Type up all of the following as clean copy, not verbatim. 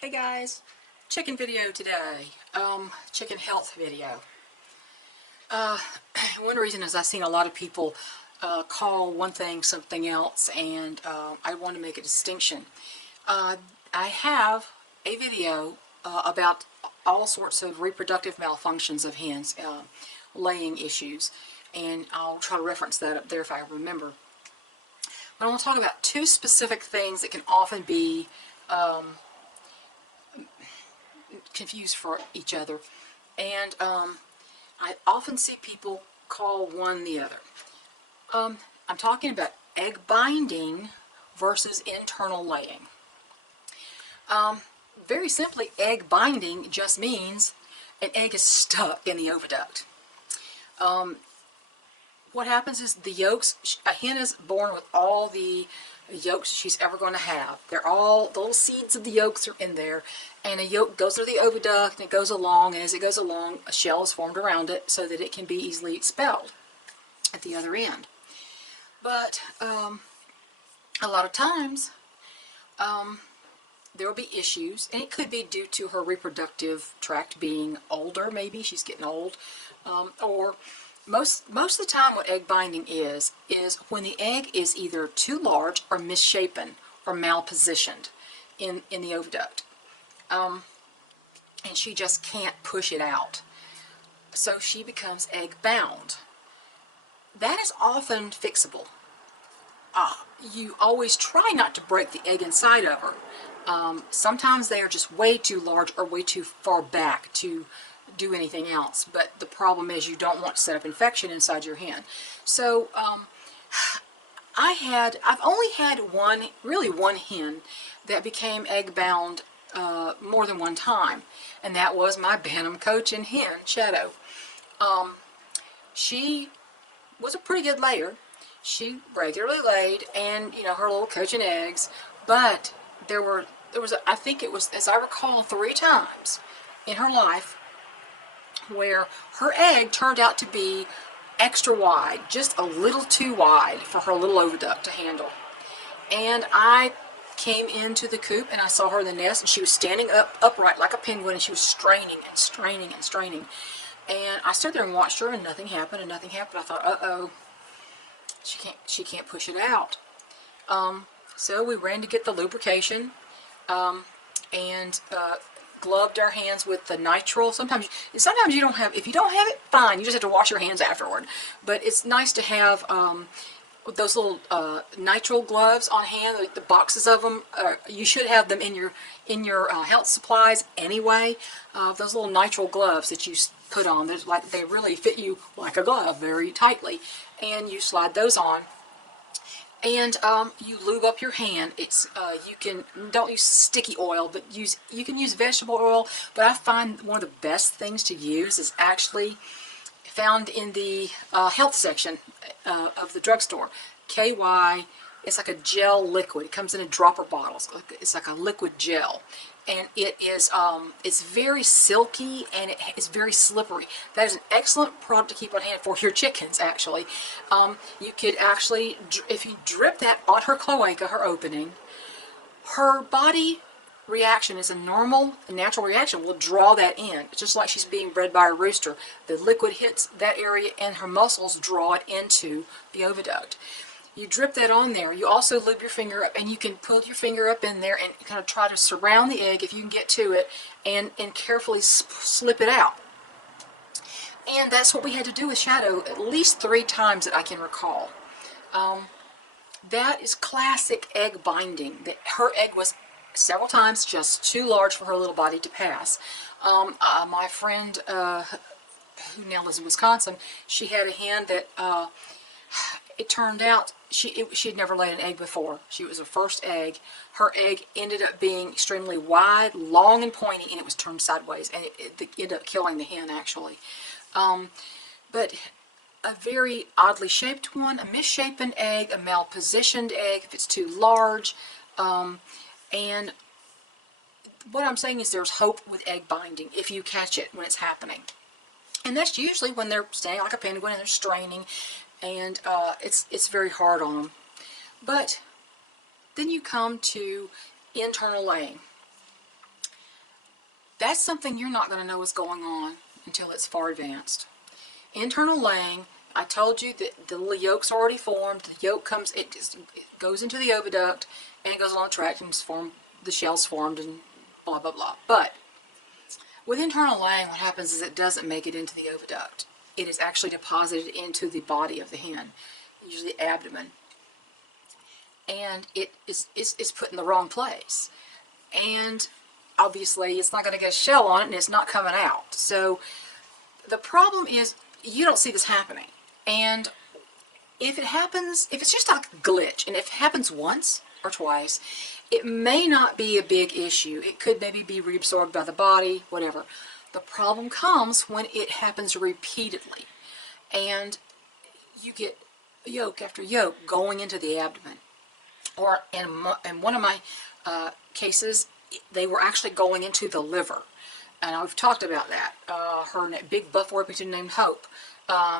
Hey guys, chicken video today. Chicken health video. Uh, One reason is I've seen a lot of people call one thing something else, and I want to make a distinction. I have a video about all sorts of reproductive malfunctions of hens, laying issues, and I'll try to reference that up there if I remember. But I want to talk about two specific things that can often be confused for each other, and I often see people call one the other. I'm talking about egg binding versus internal laying. Very simply, egg binding just means an egg is stuck in the oviduct. What happens is the yolks, a hen is born with all the yolks she's ever going to have. They're all, the little seeds of the yolks are in there, and a yolk goes through the oviduct and it goes along, and as it goes along, a shell is formed around it so that it can be easily expelled at the other end. But a lot of times there will be issues, and it could be due to her reproductive tract being older. Maybe she's getting old, or most of the time what egg binding is when the egg is either too large or misshapen or malpositioned in the oviduct, and she just can't push it out, so she becomes egg bound. That is often fixable. You always try not to break the egg inside of her. Sometimes they are just way too large or way too far back to do anything else, but the problem is you don't want to set up infection inside your hen. So I've only had one hen that became egg bound more than one time, and that was my Bantam Cochin hen, Shadow. She was a pretty good layer. She regularly laid, and her little Cochin eggs, but there was I think it was, as I recall, 3 times in her life where her egg turned out to be extra wide, just a little too wide for her little oviduct to handle. And I came into the coop and I saw her in the nest, and she was standing upright like a penguin, and she was straining and straining and straining. And I stood there and watched her, and nothing happened, and nothing happened. I thought, uh-oh, she can't push it out. So we ran to get the lubrication, and gloved our hands with the nitrile. Sometimes you don't have, if you don't have it, fine, you just have to wash your hands afterward. But it's nice to have those little nitrile gloves on hand, like the boxes of them. You should have them in your health supplies anyway. Those little nitrile gloves that you put on, they really fit you like a glove very tightly, and you slide those on. And you lube up your hand. It's don't use sticky oil, but you can use vegetable oil. But I find one of the best things to use is actually found in the health section of the drugstore. KY. It's like a gel liquid. It comes in dropper bottles. It's like a liquid gel, and it's very silky, and it is very slippery. That is an excellent product to keep on hand for your chickens. Actually, you could actually, if you drip that on her cloaca, her opening, her body reaction is a natural reaction. Will draw that in. It's just like she's being bred by a rooster. The liquid hits that area, and her muscles draw it into the oviduct. You drip that on there. You also lube your finger up, and you can put your finger up in there and kind of try to surround the egg if you can get to it, and carefully slip it out. And that's what we had to do with Shadow at least 3 times that I can recall. That is classic egg binding. Her egg was several times just too large for her little body to pass. My friend who now lives in Wisconsin, she had a hen that it turned out she had never laid an egg before. She was her first egg. Her egg ended up being extremely wide, long, and pointy, and it was turned sideways, and it ended up killing the hen, actually. But a very oddly shaped one, a misshapen egg, a malpositioned egg if it's too large, and what I'm saying is there's hope with egg binding if you catch it when it's happening. And that's usually when they're standing like a penguin and they're straining, and it's very hard on them. But then you come to internal laying. That's something you're not going to know what's going on until it's far advanced. Internal laying, I told you that the little yolk's already formed. The yolk comes, it goes into the oviduct and it goes along the tract and the shell's formed and blah, blah, blah. But with internal laying, what happens is it doesn't make it into the oviduct. It is actually deposited into the body of the hen, usually the abdomen. And it is put in the wrong place. And obviously it's not going to get a shell on it and it's not coming out. So the problem is you don't see this happening. And if it happens, if it's just a glitch, and if it happens once or twice, it may not be a big issue. It could maybe be reabsorbed by the body, whatever. The problem comes when it happens repeatedly. And you get yolk after yolk going into the abdomen. Or in one of my cases, they were actually going into the liver. And I've talked about that. Her big buff Orpington named Hope.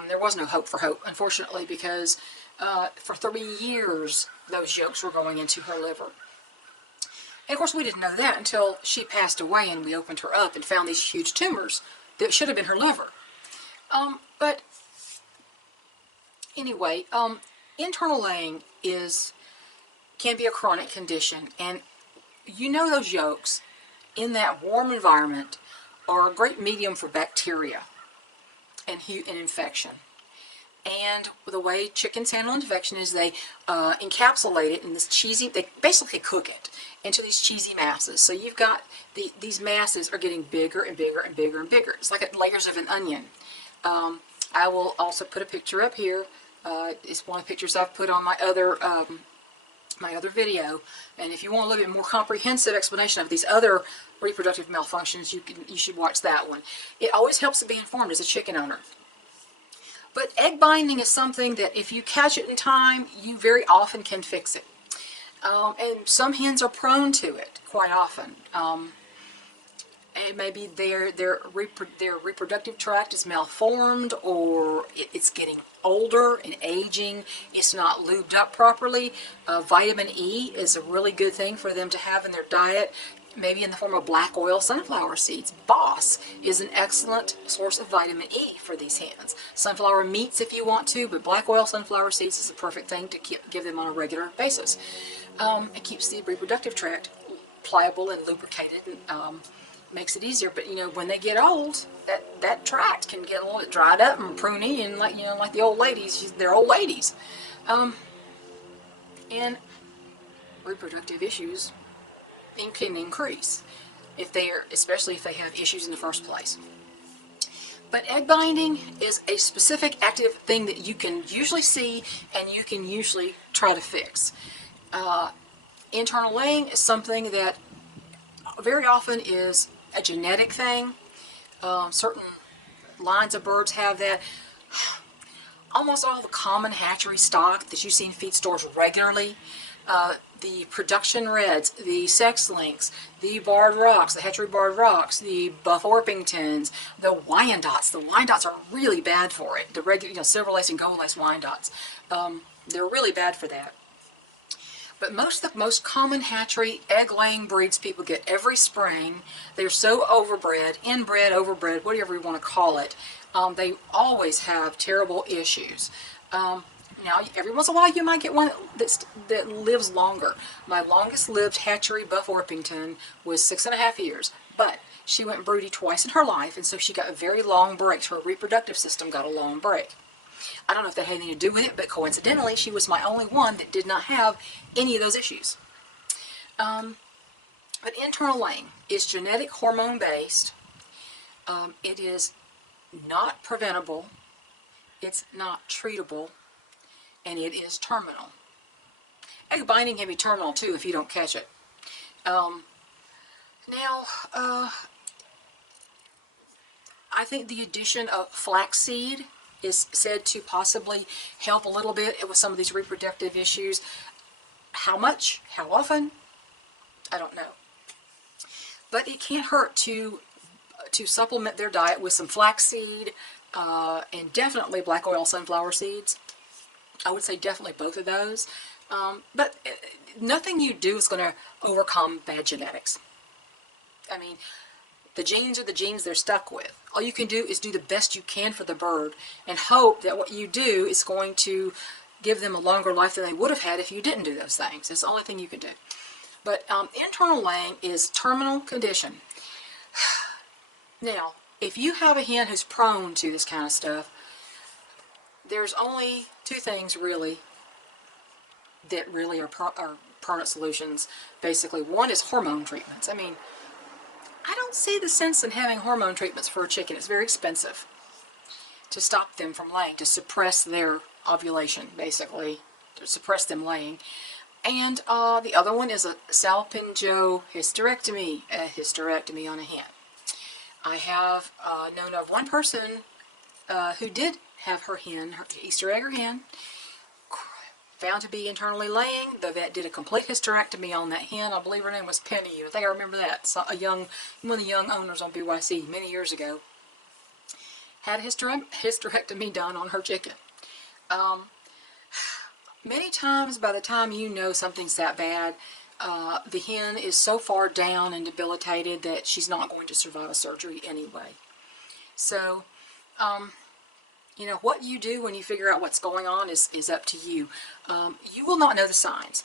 There was no hope for Hope, unfortunately, because for 30 years, those yolks were going into her liver. And of course, we didn't know that until she passed away and we opened her up and found these huge tumors that should have been her liver. But anyway, internal laying can be a chronic condition. And you know those yolks in that warm environment are a great medium for bacteria and infection. And the way chickens handle infection is they encapsulate it in this cheesy, they basically cook it into these cheesy masses. So you've got these masses are getting bigger and bigger and bigger and bigger. It's like layers of an onion. I will also put a picture up here. It's one of the pictures I've put on my other video. And if you want a little bit more comprehensive explanation of these other reproductive malfunctions, you should watch that one. It always helps to be informed as a chicken owner. But egg binding is something that if you catch it in time, you very often can fix it. And some hens are prone to it quite often. And maybe their reproductive tract is malformed, or it's getting older and aging. It's not lubed up properly. Vitamin E is a really good thing for them to have in their diet, maybe in the form of black oil sunflower seeds. Boss is an excellent source of vitamin E for these hens. Sunflower meats if you want to, but black oil sunflower seeds is a perfect thing to give them on a regular basis. It keeps the reproductive tract pliable and lubricated, and makes it easier. But when they get old, that tract can get a little bit dried up and pruny, and like the old ladies, they're old ladies. And reproductive issues can increase especially if they have issues in the first place. But egg binding is a specific active thing that you can usually see and you can usually try to fix. Internal laying is something that very often is a genetic thing. Certain lines of birds have that. Almost all the common hatchery stock that you see in feed stores regularly, the production reds, the sex links, the barred rocks, the hatchery barred rocks, the buff Orpingtons, the Wyandottes. The Wyandottes are really bad for it. The regular, silver lace and gold lace Wyandottes. They're really bad for that. But most of the most common hatchery egg-laying breeds people get every spring, they're so overbred, inbred, overbred, whatever you want to call it, they always have terrible issues. Now, every once in a while you might get one that lives longer. My longest lived hatchery buff Orpington was 6.5 years, but she went broody twice in her life, and so she got very long breaks. Her reproductive system got a long break. I don't know if that had anything to do with it, but coincidentally, she was my only one that did not have any of those issues. But internal laying is genetic hormone-based. It is not preventable. It's not treatable. And it is terminal. Egg binding can be terminal, too, if you don't catch it. I think the addition of flaxseed is said to possibly help a little bit with some of these reproductive issues. How much? How often? I don't know. But it can't hurt to supplement their diet with some flaxseed and definitely black oil sunflower seeds. I would say definitely both of those. But nothing you do is going to overcome bad genetics. I mean, The genes are the genes they're stuck with. All you can do is do the best you can for the bird and hope that what you do is going to give them a longer life than they would have had if you didn't do those things. It's the only thing you can do. But internal laying is terminal condition. Now, if you have a hen who's prone to this kind of stuff, there's only two things really that really are permanent solutions. Basically, one is hormone treatments. I mean, I don't see the sense in having hormone treatments for a chicken. It's very expensive to stop them from laying, to suppress their ovulation, basically, to suppress them laying. And the other one is a salpingo-hysterectomy, a hysterectomy on a hen. I have known of one person who did have her hen, her Easter egg or hen, found to be internally laying. The vet did a complete hysterectomy on that hen. I believe her name was Penny. I think I remember that. So one of the young owners on BYC many years ago had a hysterectomy done on her chicken. Many times, by the time you know something's that bad, the hen is so far down and debilitated that she's not going to survive a surgery anyway. So, you know, what you do when you figure out what's going on is up to you. You will not know the signs.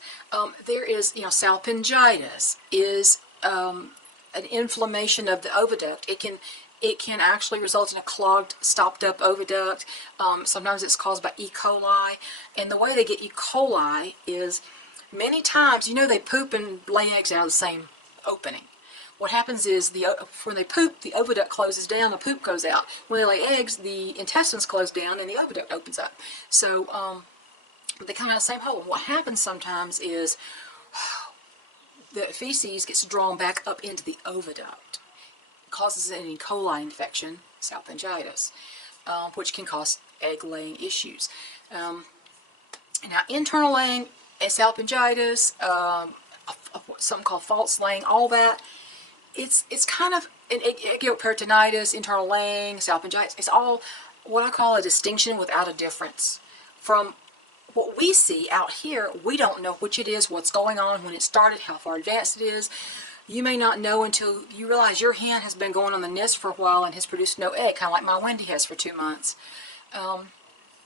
There is, you know, salpingitis is an inflammation of the oviduct. It can actually result in a clogged, stopped up oviduct. Sometimes it's caused by E. coli. And the way they get E. coli is many times, you know, they poop and lay eggs out of the same opening. What happens is when they poop, the oviduct closes down, the poop goes out. When they lay eggs, the intestines close down and the oviduct opens up. So they come out of the same hole. And what happens sometimes is the feces gets drawn back up into the oviduct. It causes an E. coli infection, salpingitis, which can cause egg-laying issues. Now, internal laying, salpingitis, something called false laying, all that, it's kind of an egg yolk peritonitis, internal laying, salpingitis. It's all what I call a distinction without a difference. From what we see out here, we don't know which it is, what's going on, when it started, how far advanced it is. You may not know until you realize your hen has been going on the nest for a while and has produced no egg, kind of like my Wendy has for 2 months. Now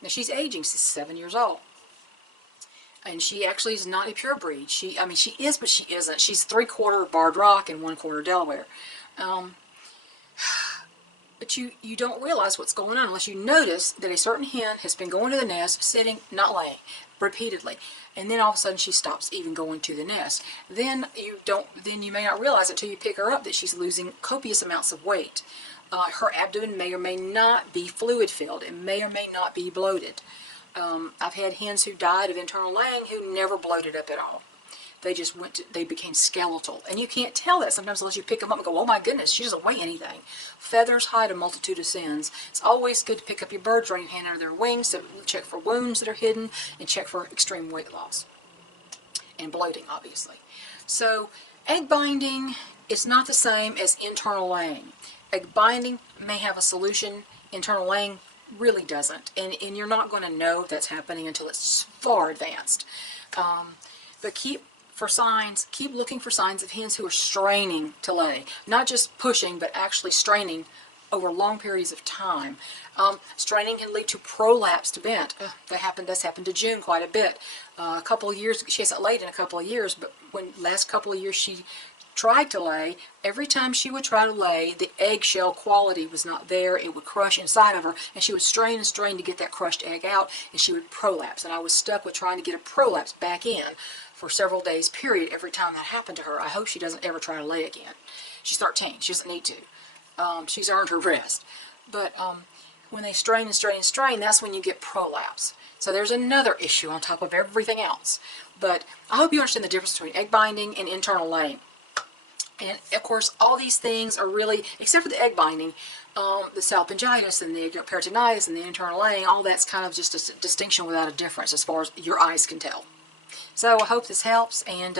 she's aging, she's 7 years old. And she actually is not a pure breed. I mean, she is, but she isn't. She's 3/4 Barred Rock and 1/4 Delaware. But you don't realize what's going on unless you notice that a certain hen has been going to the nest, sitting, not laying, repeatedly. And then all of a sudden she stops even going to the nest. Then you may not realize until you pick her up that she's losing copious amounts of weight. Her abdomen may or may not be fluid filled. It may or may not be bloated. I've had hens who died of internal laying who never bloated up at all. They became skeletal. And you can't tell that sometimes unless you pick them up and go, oh my goodness, she doesn't weigh anything. Feathers hide a multitude of sins. It's always good to pick up your birds, run your hand under their wings to check for wounds that are hidden and check for extreme weight loss. And bloating, obviously. So, egg binding is not the same as internal laying. Egg binding may have a solution. Internal laying really doesn't. And you're not going to know if that's happening until it's far advanced. But keep looking for signs of hens who are straining to lay. Not just pushing, but actually straining over long periods of time. Straining can lead to prolapsed bent. That's happened to June quite a bit. A couple of years, she hasn't laid in a couple of years, but last couple of years she tried to lay, every time she would try to lay, the eggshell quality was not there. It would crush inside of her, and she would strain and strain to get that crushed egg out, and she would prolapse. And I was stuck with trying to get a prolapse back in for several days period every time that happened to her. I hope she doesn't ever try to lay again. She's 13. She doesn't need to. She's earned her rest. But when they strain and strain and strain, that's when you get prolapse. So there's another issue on top of everything else. But I hope you understand the difference between egg binding and internal laying. And of course, all these things are really, except for the egg binding, the salpingitis and the peritonitis and the internal laying, all that's kind of just a distinction without a difference as far as your eyes can tell. So I hope this helps, and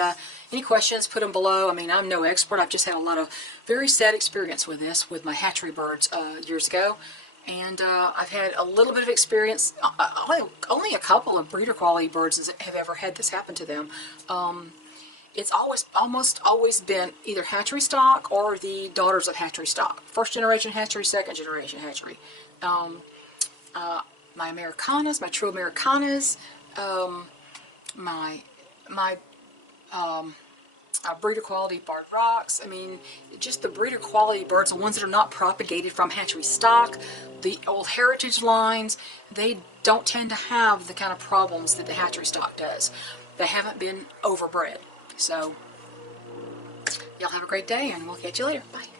any questions, put them below. I mean, I'm no expert. I've just had a lot of very sad experience with this, with my hatchery birds years ago. And I've had a little bit of experience. Only a couple of breeder quality birds have ever had this happen to them. it's almost always been either hatchery stock or the daughters of hatchery stock. First generation hatchery, second generation hatchery. Um, my Americanas, my true Americanas, my my breeder quality barred rocks. I mean, just the breeder quality birds, the ones that are not propagated from hatchery stock, the old heritage lines, they don't tend to have the kind of problems that the hatchery stock does. They haven't been overbred. So, y'all have a great day, and we'll catch you later. Bye.